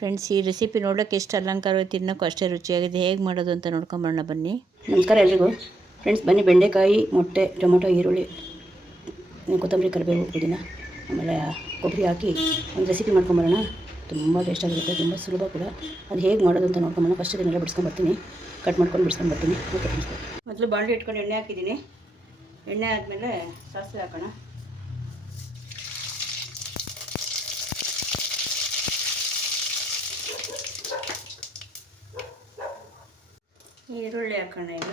Friends ಈ recipe ನೋಡೋಕ್ಕೆ ಎಷ್ಟು ಅಲಂಕಾರ ತಿನ್ನೋಕ್ಕೂ ಅಷ್ಟೇ ರುಚಿಯಾಗಿದೆ. ಹೇಗೆ ಮಾಡೋದು ಅಂತ ನೋಡ್ಕೊಂಬರೋಣ ಬನ್ನಿ. ನಮಸ್ಕಾರ ಎಲ್ರಿಗೂ. ಫ್ರೆಂಡ್ಸ್ ಬನ್ನಿ, ಬೆಂಡೆಕಾಯಿ, ಮೊಟ್ಟೆ, ಟೊಮೊಟೊ, ಈರುಳ್ಳಿ, ಕೊತ್ತಂಬರಿ, ಕರಿಬೇವು, ಪುದೀನ, ಆಮೇಲೆ ಕೊಬ್ಬರಿ ಹಾಕಿ ಒಂದು ರೆಸಿಪಿ ಮಾಡ್ಕೊಂಬರೋಣ ತುಂಬ ಟೇಸ್ಟಾಗಿರುತ್ತೆ ತುಂಬ ಸುಲಭ ಕೂಡ. ಅದು ಹೇಗೆ ಮಾಡೋದು ಅಂತ ನೋಡ್ಕೊಂಬರೋಣ ಫಸ್ಟ್ ಇದನ್ನೆಲ್ಲ ಬಿಡಿಸ್ಕೊಂಬರ್ತೀನಿ ಕಟ್ ಮಾಡ್ಕೊಂಡು ಬಿಡಿಸ್ಕೊಂಬರ್ತೀನಿ ಓಕೆ ಫ್ರೆಂಡ್ಸ್ ಮೊದಲು ಬಾಂಡ್ಲಿ ಇಟ್ಕೊಂಡು ಎಣ್ಣೆ ಹಾಕಿದ್ದೀನಿ. ಎಣ್ಣೆ ಆದಮೇಲೆ ಸಾಸಿವೆ ಹಾಕೋಣ. ಈರುಳ್ಳಿ ಹಾಕೋಣ ಈಗ.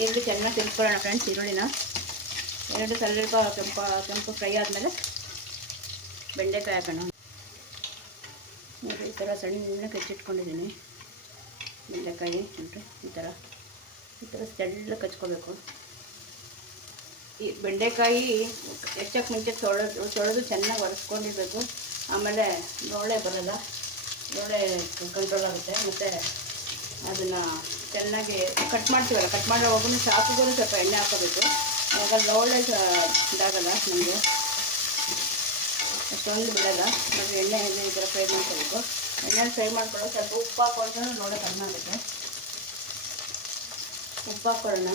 ಈರುಳ್ಳಿ ಚೆನ್ನಾಗಿ ತಿಳ್ಕೊಳ್ಳೋಣ ಫ್ರೆಂಡ್ಸ್ ಈರುಳ್ಳಿನ. ಎರಡು ಸ್ವಲ್ಪ ಕೆಂಪು ಕೆಂಪು ಫ್ರೈ ಆದಮೇಲೆ ಬೆಂಡೆಕಾಯಿ ಹಾಕೋಣ. ಈ ಥರ ಸಣ್ಣ ಕಚ್ಚಿಟ್ಕೊಂಡಿದ್ದೀನಿ. ಬೆಂಡೆಕಾಯಿ ನೋಡಿರಿ ಈ ಥರ ಈ ಥರ ಸೆಳ್ಳ ಕಚ್ಕೋಬೇಕು. ಈ ಬೆಂಡೆಕಾಯಿ ಹೆಚ್ಚಕ್ಕೆ ಮುಂಚೆ ತೊಳೆದು ತೊಳೆದು ಚೆನ್ನಾಗಿ ಒರೆಸ್ಕೊಂಡಿರಬೇಕು. ಆಮೇಲೆ ನೋಳೆ ಬರಲ್ಲ. ನೋಳೆ ಕಂಟ್ರೋಲ್ ಆಗುತ್ತೆ. ಮತ್ತು ಅದನ್ನು ಚೆನ್ನಾಗಿ ಕಟ್ ಮಾಡ್ತೀವಲ್ಲ ಕಟ್ ಮಾಡೋ ಚಾಕುಗೂ ಸ್ವಲ್ಪ ಎಣ್ಣೆ ಹಾಕೋಬೇಕು. ಆವಾಗ ಲೋಳೆ ಇದಾಗಲ್ಲ ನಮಗೆ. ಅಷ್ಟೊಂದು ಬಿಡೋಲ್ಲ. ಮತ್ತು ಎಣ್ಣೆ ಎಣ್ಣೆ ಈ ಥರ ಫ್ರೈ ಮಾಡ್ಕೋಬೇಕು. ಎಣ್ಣೆ ಫ್ರೈ ಮಾಡ್ಕೊಳ್ಳೋ ಸ್ವಲ್ಪ ಉಪ್ಪು ಹಾಕೊಂಡ್ರೆ ಲೋಳೆ ಕಡಿಮೆ ಆಗುತ್ತೆ. ಉಪ್ಪು ಹಾಕೊಳ್ಳೋಣ.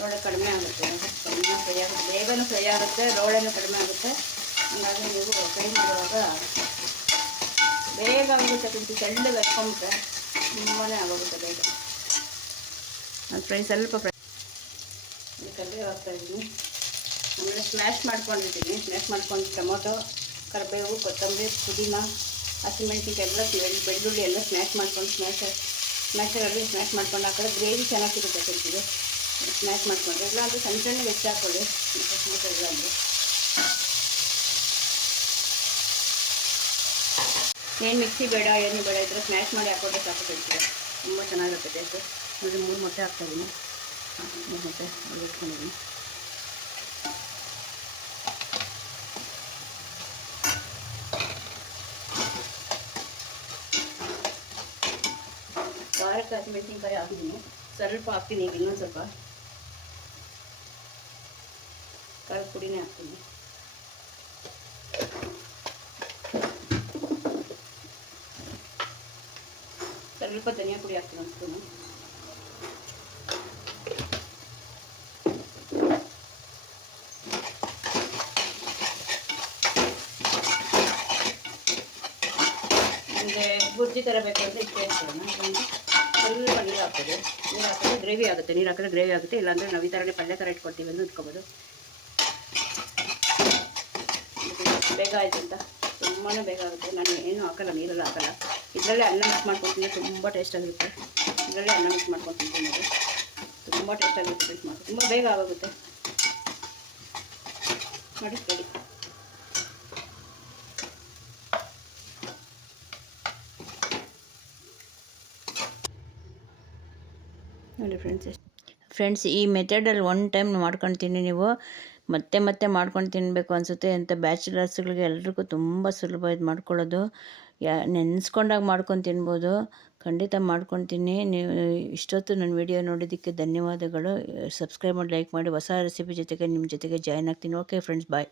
ಲೋಳೆ ಕಡಿಮೆ ಆಗುತ್ತೆ. ಕಡಿಮೆ ಫ್ರೈ ಆಗುತ್ತೆ ಬೇಗನೂ ಫ್ರೈ ಆಗುತ್ತೆ ಲೋಳೆನೂ ಕಡಿಮೆ ಆಗುತ್ತೆ. ಹಾಗಾಗಿ ನೀವು ಫ್ರೈ ಮಾಡುವಾಗ ಬೇಗ ಆಗುತ್ತೆ ಕುಂತು ತೆಳ್ಳಗೆ ಹಚ್ಕೊಂಡ್ರೆ ತುಂಬಾ ಆಗೋಗುತ್ತೆ ಬೇಗ. ಅದು ಫ್ರೈ ಸ್ವಲ್ಪ ಫ್ರೈ. ಕರಿಬೇವು ಹಾಕ್ತಾ ಇದ್ದೀನಿ. ಆಮೇಲೆ ಸ್ಮ್ಯಾಶ್ ಮಾಡ್ಕೊಂಡಿದ್ದೀನಿ. ಸ್ಮ್ಯಾಶ್ ಮಾಡ್ಕೊಂಡು ಟೊಮೊಟೊ ಕರಿಬೇವು ಕೊತ್ತಂಬರಿ ಪುದೀನ ಹಸಿಮೆಣಸಿನ್ಕಾಯಿ ಎಲ್ಲ ಬೆಳ್ಳುಳ್ಳಿ ಎಲ್ಲ ಸ್ಮ್ಯಾಶ್ ಮಾಡ್ಕೊಂಡು ಸ್ಮ್ಯಾಶ್ ಸ್ಮ್ಯಾಶರಲ್ಲಿ ಸ್ಮ್ಯಾಶ್ ಮಾಡ್ಕೊಂಡು ಹಾಕಿದ್ರೆ ಗ್ರೇವಿ ಚೆನ್ನಾಗಿ ಸಿಗುತ್ತೆ ಕೊಡ್ತೀವಿ ಸ್ಮ್ಯಾಶ್ ಮಾಡ್ಕೊಂಡ್ರೆ. ಇಲ್ಲ ಅಂದರೆ ಸಣ್ಣ ಸಣ್ಣ ಹೆಚ್ಚು ಹಾಕ್ಕೊಳ್ಳಿ. ಸ್ಮ್ಯಾಶ್ ಇಲ್ಲ ಅಂದರೆ ಏನು ಮಿಕ್ಸಿ ಬೇಡ, ಏನು ಬೇಡ ಇದ್ದರೆ ಸ್ಮ್ಯಾಶ್ ಮಾಡಿ ಹಾಕೊಂಡ್ರೆ ಸಾಕು ಕೊಡ್ತೀವಿ ತುಂಬ ಚೆನ್ನಾಗಿರುತ್ತೆ ಟೇಸ್ಟು ನೋಡಿ ಮೂರು ಮೊಟ್ಟೆ ಹಾಕ್ತಾಯಿದ್ದೀನಿ ಮೂರು ಮೊಟ್ಟೆ ಇಟ್ಕೊಂಡಿದ್ದೀನಿ ಖಾರಕ್ಕೆ ಹಸಿಮೆಣಸಿನ್ಕಾಯಿ ಹಾಕಿದ್ದೀನಿ ಸ್ವಲ್ಪ ಹಾಕ್ತೀನಿ ಈಗ ಇನ್ನೊಂದು ಸ್ವಲ್ಪ. ಖಾರದ ಪುಡಿನೇ ಹಾಕ್ತೀನಿ. ಸ್ವಲ್ಪ ಧನಿಯಾ ಪುಡಿ ಹಾಕ್ತೀನಿ ಒಂದು ಸ್ಪೂನು. ನಿಮಗೆ ಗುಜ್ಜಿ ಥರ ಬೇಕು ಅಂತ ಇಷ್ಟೇ ಇರ್ತದೆ ಸ್ವಲ್ಪ ನೀರು ಹಾಕ್ತದೆ ನೀರು ಹಾಕಿದ್ರೆ ಗ್ರೇವಿ ಆಗುತ್ತೆ. ನೀರು ಹಾಕಿದ್ರೆ ಗ್ರೇವಿ ಆಗುತ್ತೆ. ಇಲ್ಲಾಂದರೆ ನಾವು ಈ ಥರನೇ ಪಲ್ಯ ಥರ ಇಟ್ಕೊಳ್ತೀವಿ ಅಂತ ಇಟ್ಕೊಬೋದು ಬೇಗ ಆಯ್ತು ಅಂತ. ತುಂಬಾ ಬೇಗ ಆಗುತ್ತೆ ನಾನು ಏನು ಹಾಕಲ್ಲ, ನೀರೆಲ್ಲ ಹಾಕಲ್ಲ. ಇದರಲ್ಲೇ ಅನ್ನ ಮಿಕ್ಸ್ ಮಾಡ್ಕೊತೀನಿ ತುಂಬ ಟೇಸ್ಟಾಗಿರುತ್ತೆ ಇದರಲ್ಲೇ ಅನ್ನ ಮಿಕ್ಸ್ ಮಾಡ್ಕೊತೀನಿ ನೋಡಿ ತುಂಬ ಟೇಸ್ಟಾಗಿರುತ್ತೆ ಮಿಕ್ಸ್ ಮಾಡಿ ತುಂಬ ಬೇಗ ಆಗುತ್ತೆ ನೋಡಿ ರೆಡಿ ನೋಡಿ ಫ್ರೆಂಡ್ಸ್ ಫ್ರೆಂಡ್ಸ್ ಈ ಮೆಥಡಲ್ಲಿ ಒನ್ ಟೈಮ್ ಮಾಡ್ಕೊಳ್ತೀನಿ ನೀವು. ಮತ್ತೆ ಮತ್ತೆ ಮಾಡ್ಕೊಂಡು ತಿನ್ನಬೇಕು ಅನಿಸುತ್ತೆ ಅಂತ ಬ್ಯಾಚುಲರ್ಸ್ಗಳಿಗೆ ಎಲ್ರಿಗೂ ತುಂಬ ಸುಲಭ ಇದು ಮಾಡ್ಕೊಳ್ಳೋದು. ಯಾ, ನೆನೆಸ್ಕೊಂಡಾಗ ಮಾಡ್ಕೊಂಡು ತಿನ್ಬೋದು. ಖಂಡಿತ ಮಾಡ್ಕೊಳ್ತೀನಿ ನೀವು ಇಷ್ಟೊತ್ತು ನನ್ನ ವಿಡಿಯೋ ನೋಡಿದ್ದಕ್ಕೆ ಧನ್ಯವಾದಗಳು. ಸಬ್ಸ್ಕ್ರೈಬ್ ಮಾಡಿ, ಲೈಕ್ ಮಾಡಿ. ಹೊಸ ರೆಸಿಪಿ ಜೊತೆಗೆ ನಿಮ್ಮ ಜೊತೆಗೆ ಜಾಯ್ನ್ ಆಗ್ತೀನಿ. Okay friends, bye.